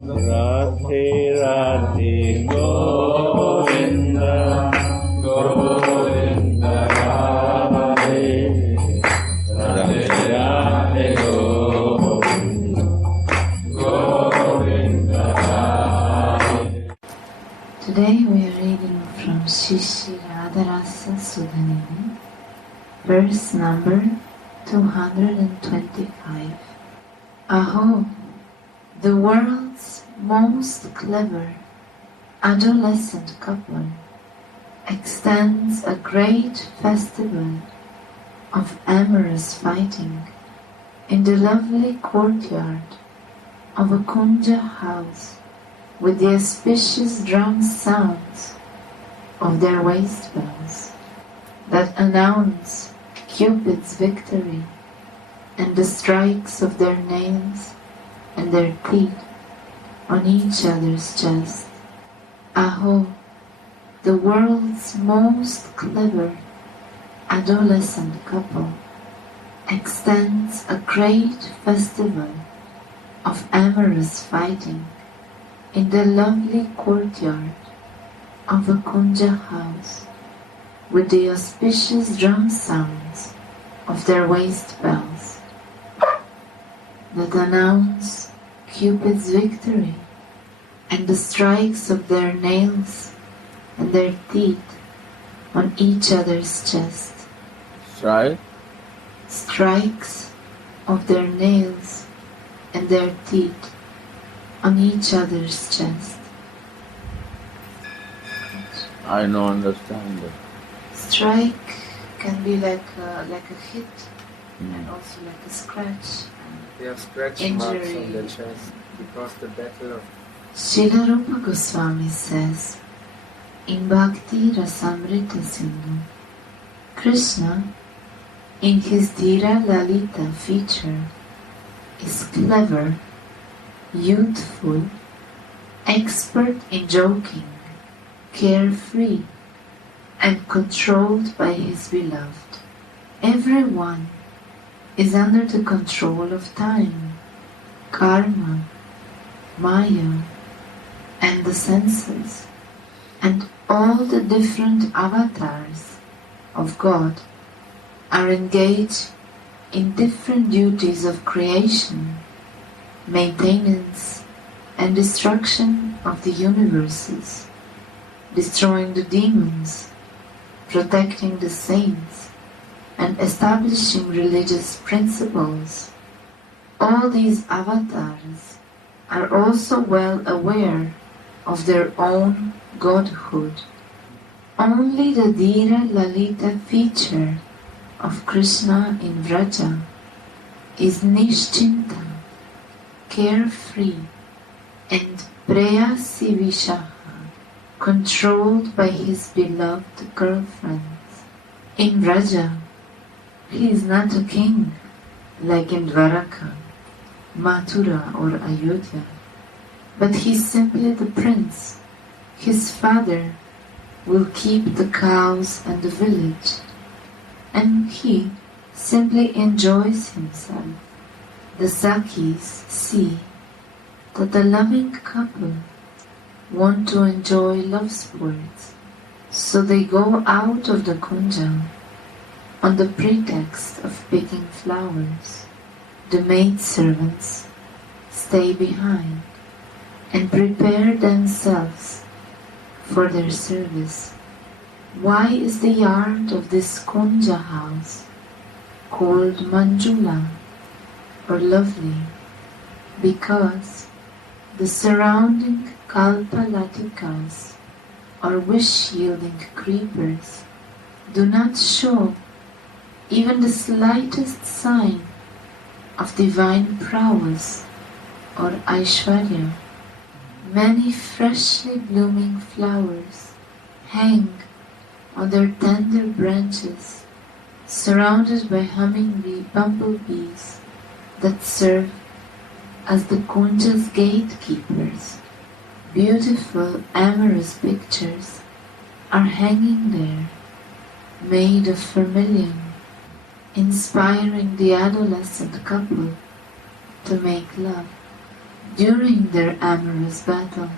Radhe Radhe Govinda Govinda Radhe Radhe Radhe Govinda Govinda Radhe. Today we are reading from Shri Radha Rasa Sudhanidhi, verse number 225. Aho! The world's most clever adolescent couple extends a great festival of amorous fighting in the lovely courtyard of a kunja house with the auspicious drum sounds of their waist bells that announce Cupid's victory and the strikes of their nails and their teeth on each other's chest. Aho! The world's most clever adolescent couple extends a great festival of amorous fighting in the lovely courtyard of a kunja house with the auspicious drum sounds of their waist bells that announce Cupid's victory and the strikes of their nails and their teeth on each other's chest. Strikes of their nails and their teeth on each other's chest. I don't understand it. Strike can be like a hit and also like a scratch. They have scratch marks on their chest because the battle of Srila Rupa Goswami says in Bhakti Rasamrita Sindhu, Krishna in his Dhira Lalita feature is clever, youthful, expert in joking, carefree, and controlled by his beloved. Everyone is under the control of time, karma, maya, and the senses, and all the different avatars of God are engaged in different duties of creation, maintenance, and destruction of the universes, destroying the demons, protecting the saints, and establishing religious principles. All these avatars are also well aware of their own godhood. Only the Dhira Lalita feature of Krishna in Vraja is Nishchinta, carefree, and Prayasivishaha, controlled by his beloved girlfriends. In Vraja, he is not a king like in Dwaraka, Mathura or Ayodhya, but he is simply the prince. His father will keep the cows and the village, and he simply enjoys himself. The Sakis see that the loving couple want to enjoy love sports, so they go out of the kunja on the pretext of picking flowers. The maidservants stay behind and prepare themselves for their service. Why is the yard of this kunja house called Manjula or lovely? Because the surrounding kalpalatikas or wish-yielding creepers do not show even the slightest sign of divine prowess or Aishwarya. Many freshly blooming flowers hang on their tender branches, surrounded by bumblebees that serve as the kunja's gatekeepers. Beautiful amorous pictures are hanging there, made of vermilion, inspiring the adolescent couple to make love. During their amorous battle,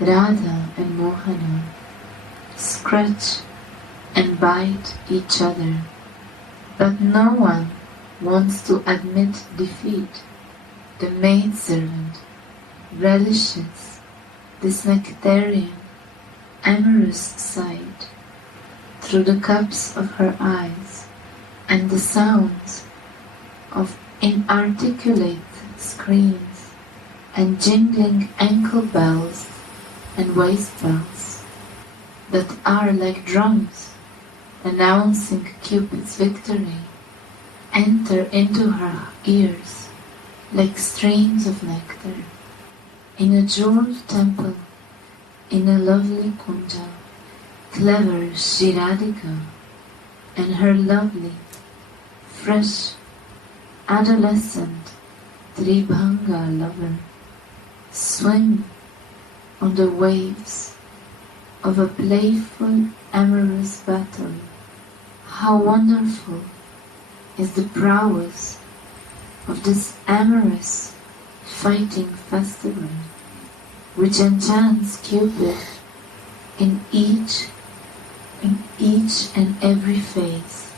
Radha and Mohana scratch and bite each other, but no one wants to admit defeat. The maidservant relishes this nectarian, amorous sight through the cups of her eyes and the sounds of inarticulate screams and jingling ankle bells and waist bells that are like drums announcing Cupid's victory enter into her ears like streams of nectar. In a jeweled temple, in a lovely kunja, clever Shiradika and her lovely, fresh, adolescent Tribhanga lover swim on the waves of a playful, amorous battle. How wonderful is the prowess of this amorous fighting festival, which enchants Cupid in each and every phase.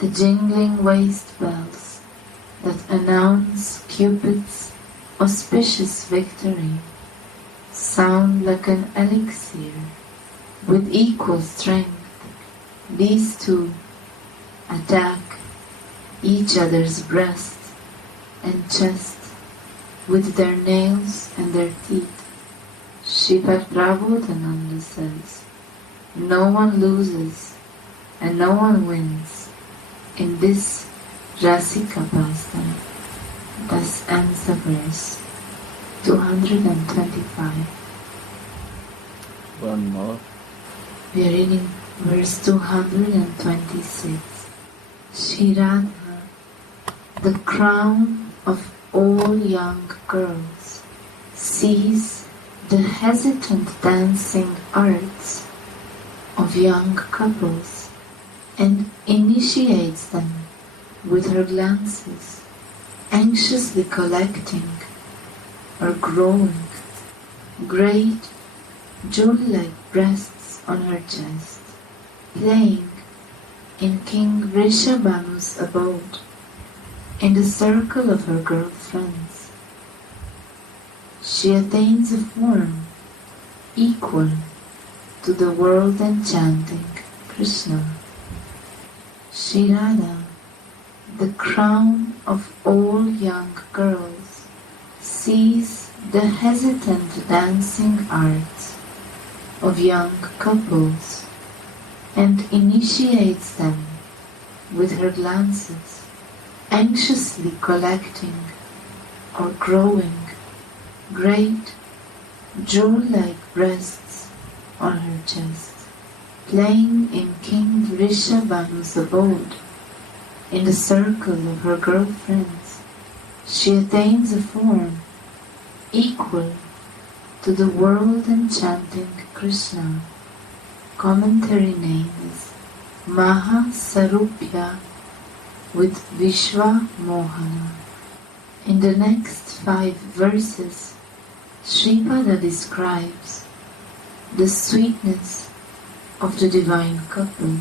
The jingling waist bells that announce Cupid's auspicious victory sound like an elixir with equal strength. These two attack each other's breast and chest with their nails and their teeth. Sripad Prabodhananda says, no one loses and no one wins in this Rasika pastime. Thus ends the verse 225. One more. We are reading verse 226. Shri Radha, the crown of all young girls, sees the hesitant dancing arts of young couples and initiates them with her glances, anxiously collecting or growing great jewel-like breasts on her chest, playing in King Rishabhanu's abode in the circle of her girlfriends. She attains a form equal to the world-enchanting Krishna. Shri Radha, the crown of all young girls, sees the hesitant dancing arts of young couples and initiates them with her glances, anxiously collecting or growing great jewel-like breasts on her chest, playing in King Rishabhanu's abode in the circle of her girlfriends. She attains a form equal to the world-enchanting Krishna. Commentary name is Maha Sarupya with Vishwa Mohana. In the next 5 verses, Sripada describes the sweetness of the divine couple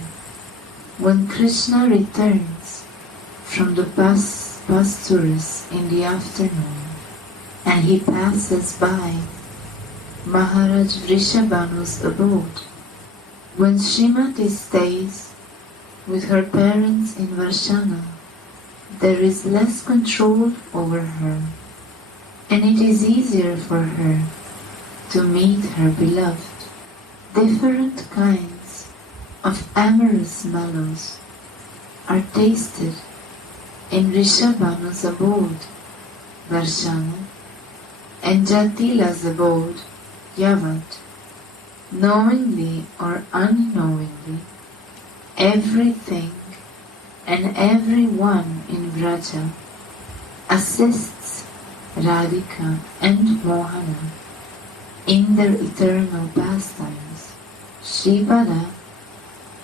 when Krishna returns from the pastures in the afternoon and he passes by Maharaj Vrishabhanu's abode. When Srimati stays with her parents in Varshana, there is less control over her, and it is easier for her to meet her beloved. Different kinds of amorous mellows are tasted in Rishabhanu's abode, Varshana, and Jatila's abode, Yavat. Knowingly or unknowingly, everything and everyone in Vraja assists Radhika and Mohana in their eternal pastimes. Sripada,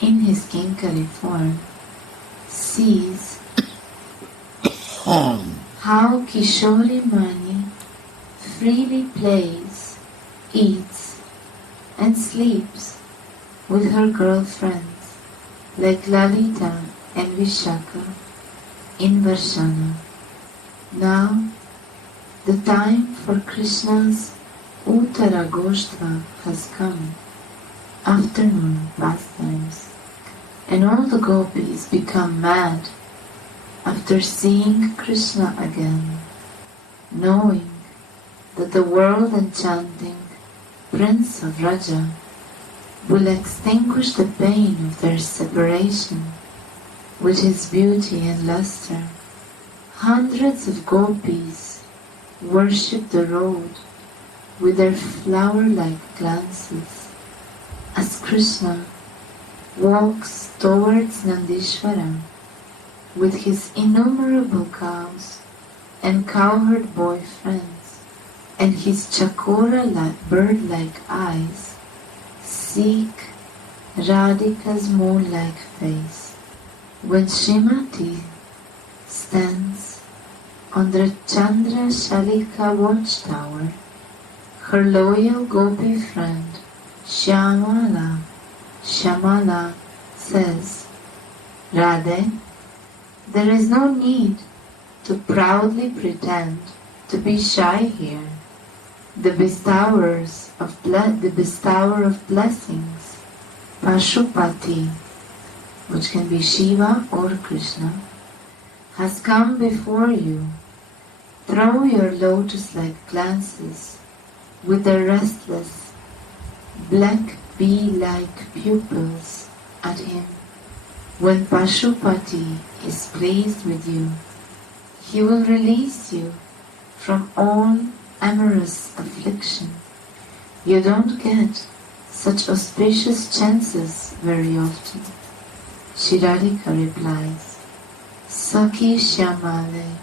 in his Kinkari form, sees how Kishori Mani freely plays, eats, and sleeps with her girlfriends like Lalita and Vishaka in Varshana. Now, the time for Krishna's Uttara Goshtva has come, afternoon pastimes, and all the gopis become mad after seeing Krishna again, knowing that the world-enchanting Prince of Raja will extinguish the pain of their separation with his beauty and luster. Hundreds of gopis worship the road with their flower-like glances as Krishna walks towards Nandishvara with his innumerable cows and cowherd boy friends, and his chakora-like bird-like eyes seek Radhika's moon-like face. When Srimati stands on the Chandra Shalika watchtower, her loyal gopi friend Shyamala says, "Radhe, there is no need to proudly pretend to be shy here. The bestower of blessings, Pashupati, which can be Shiva or Krishna, has come before you. Throw your lotus-like glances with their restless, black bee-like pupils at him. When Pashupati is pleased with you, he will release you from all amorous affliction. You don't get such auspicious chances very often." Shri Radhika replies, "Sakhi Shyamale,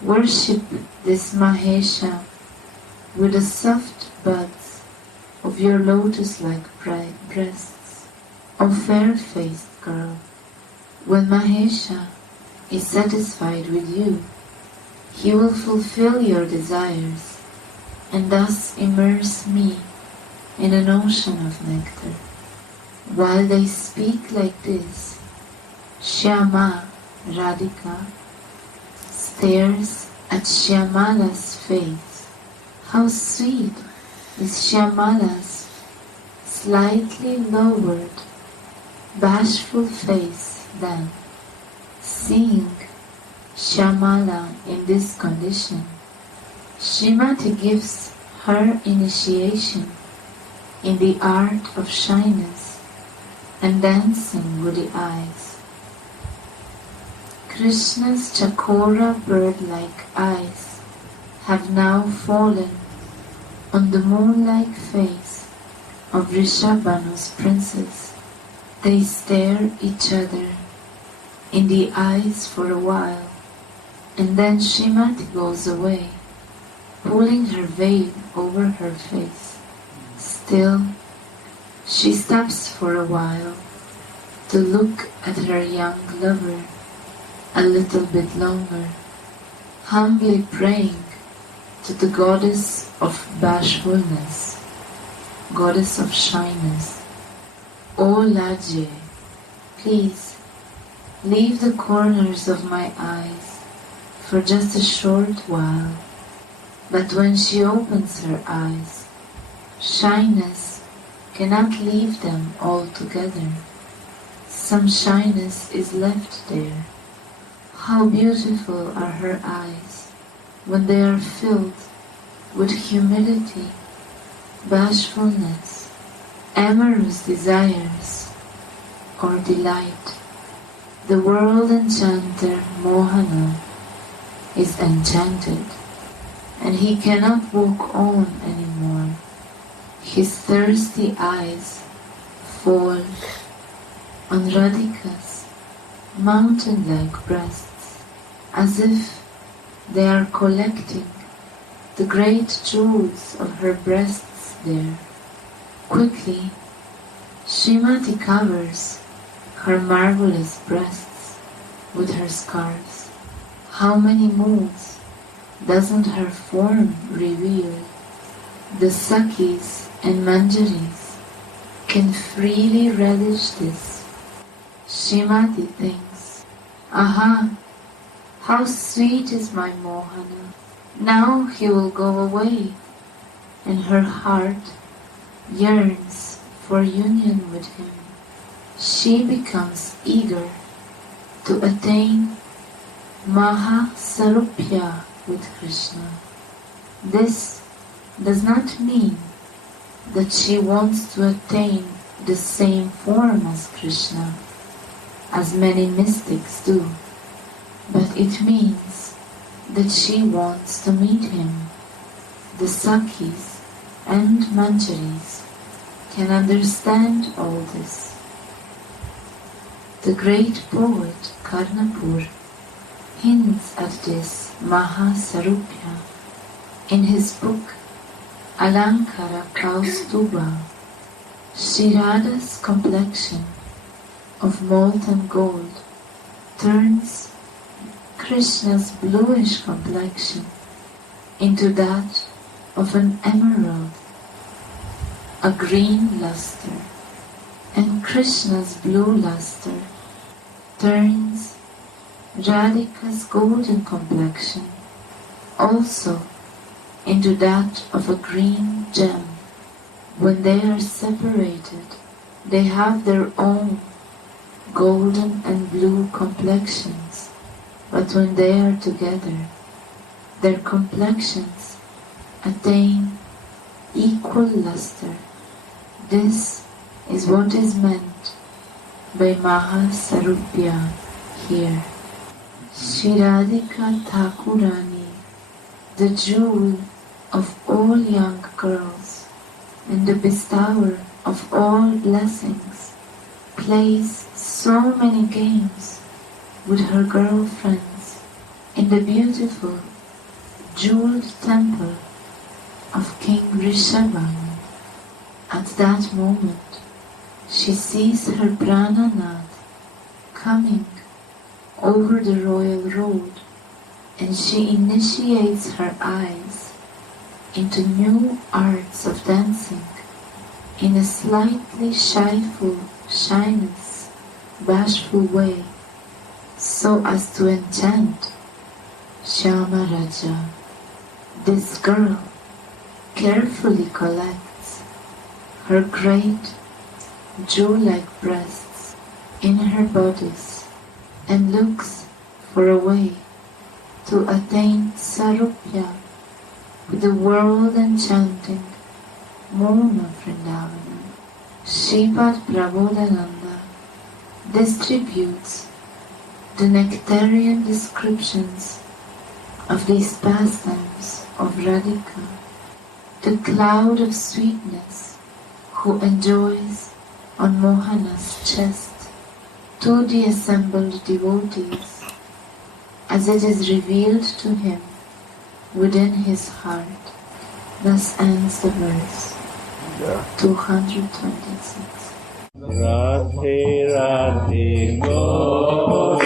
worship this Mahesha with the soft buds of your lotus-like breasts. O fair-faced girl, when Mahesha is satisfied with you, he will fulfill your desires and thus immerse me in an ocean of nectar." While they speak like this, Shyama, Radhika, stares at Shyamala's face. How sweet is Shyamala's slightly lowered, bashful face then. Seeing Shyamala in this condition, Srimati gives her initiation in the art of shyness and dancing with the eyes. Krishna's chakora bird-like eyes have now fallen on the moon-like face of Rishabhanu's princess. They stare each other in the eyes for a while, and then Srimati goes away, pulling her veil over her face. Still, she stops for a while to look at her young lover a little bit longer, humbly praying to the goddess of bashfulness, goddess of shyness. "O Lajje, please leave the corners of my eyes for just a short while." But when she opens her eyes, shyness cannot leave them altogether. Some shyness is left there. How beautiful are her eyes when they are filled with humility, bashfulness, amorous desires, or delight. The world enchanter Mohana is enchanted, and he cannot walk on anymore. His thirsty eyes fall on Radhika's mountain-like breasts, as if they are collecting the great jewels of her breasts there. Quickly, Srimati covers her marvelous breasts with her scarves. How many moons doesn't her form reveal? The Sakis and Manjaris can freely relish this. Shrimati thinks, aha, how sweet is my Mohana. Now he will go away, and her heart yearns for union with him. She becomes eager to attain Maha Sarupya with Krishna. This does not mean that she wants to attain the same form as Krishna, as many mystics do, but it means that she wants to meet him. The Sakis and Manjaris can understand all this. The great poet Karnapur hints at this Mahasarupya in his book Alankara Kaustuba. Sri Radha's complexion of molten gold turns Krishna's bluish complexion into that of an emerald, a green luster, and Krishna's blue luster turns Radhika's golden complexion also into that of a green gem. When they are separated, they have their own golden and blue complexions, but when they are together, their complexions attain equal luster. This is what is meant by Mahasarupya here. Shri Radhika Thakurani, the jewel of all young girls and the bestower of all blessings, plays so many games with her girlfriends in the beautiful jeweled temple of King Rishabhanu. At that moment, she sees her Prananath coming over the royal road, and she initiates her eyes into new arts of dancing in a slightly shyness, bashful way, so as to enchant Shyama Raja. This girl carefully collects her great jewel-like breasts in her bodice and looks for a way to attain Sarupya with the world-enchanting moon of Vrindavan. Shripad Prabodhananda distributes the nectarian descriptions of these pastimes of Radhika, the cloud of sweetness who enjoys on Mohana's chest, to the assembled devotees, as it is revealed to him within his heart. Thus ends the verse 226. Radhe Radhe Govinda.